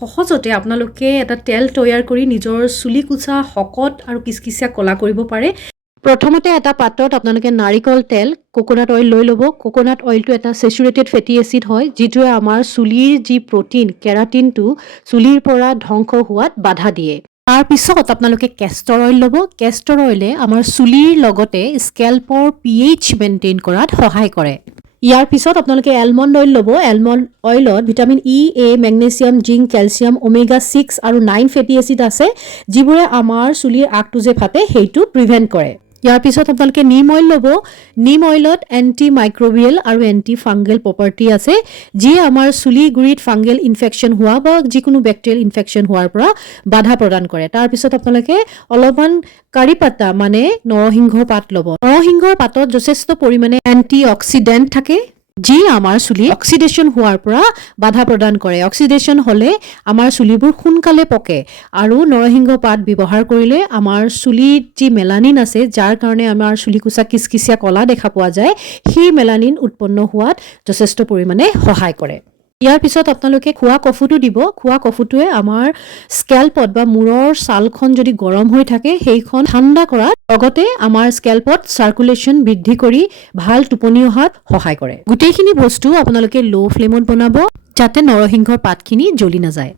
সহজতে আপোনালোকে এটা তেল তৈয়াৰ কৰি নিজৰ চুলি কোছা শকত আৰু কিচকিচিয়া কলা কৰিব পাৰে। প্ৰথমতে এটা পাত্ৰত আপোনালোকে নাৰিকল তেল কোকোনাট অইল লৈ ল'ব। কোকোনাট অইলটো এটা চেচুৰেটেড ফেটি এচিড হয়, যিটোৱে আমাৰ চুলিৰ যি প্ৰটিন কেৰাটিনটো চুলিৰ পৰা ধ্বংস হোৱাত বাধা দিয়ে। তাৰপিছত আপোনালোকে কেষ্টৰ অইল ল'ব। কেষ্টৰ অইলে আমাৰ চুলিৰ লগতে স্কেল্পৰ pH মেইনটেইন কৰাত সহায় কৰে। ইয়াৰ পিছত আপোনালোকে এলমণ্ড অইল ল'ব। এলমণ্ড অইলত ভিটামিন ই, এ, মেগনেছিয়াম, জিংক, কেলছিয়াম, ওমেগা 6 আৰু 9 ফেটি এচিড আছে, যিবোৰে আমাৰ চুলিৰ আগটো যে ফাটে সেইটো প্ৰিভেণ্ট কৰে। ইয়াৰ পিছত আপোনালোকে নিম অইল ল'ব। নিম অইলত এণ্টি মাইক্ৰবিয়েল আৰু এণ্টি ফাংগেল প্ৰপাৰ্টি আছে, যিয়ে আমাৰ চুলি গুৰিত ফাংগেল ইনফেকশ্যন হোৱা বা যিকোনো বেক্টেৰিয়েল ইনফেকশ্যন হোৱাৰ পৰা বাধা প্ৰদান কৰে। তাৰপিছত আপোনালোকে অলপমান কাৰি পাতা মানে নৰসিংহৰ পাত ল'ব। নৰসিংহৰ পাতত যথেষ্ট পৰিমাণে এণ্টি অক্সিডেণ্ট থাকে, যি আমাৰ চুলি অক্সিডেশ্যন হোৱাৰ পৰা বাধা প্ৰদান কৰে। অক্সিডেশ্যন হ'লে আমাৰ চুলিবোৰ সোনকালে পকে আৰু নৰসিংহ পাত ব্যৱহাৰ কৰিলে আমাৰ চুলিত যি মেলানিন আছে, যাৰ কাৰণে আমাৰ চুলি কোছা কিচকিচিয়া কলা দেখা পোৱা যায়, সেই মেলানিন উৎপন্ন হোৱাত যথেষ্ট পৰিমাণে সহায় কৰে। ইয়াৰ পিছত আপোনালোকে খোৱা কফুটো দিব। খোৱা কফুটোৱে আমাৰ স্কেল্পত বা মূৰৰ ছালখন যদি গৰম হৈ থাকে সেইখন ঠাণ্ডা কৰাত, লগতে আমাৰ স্কেল্পত চাৰ্কুলেশ্যন বৃদ্ধি কৰি ভাল টোপনি অহাত সহায় কৰে। গোটেইখিনি বস্তু আপোনালোকে ল' ফ্লেমত বনাব, যাতে নৰসিংহৰ পাতখিনি জ্বলি নাযায়।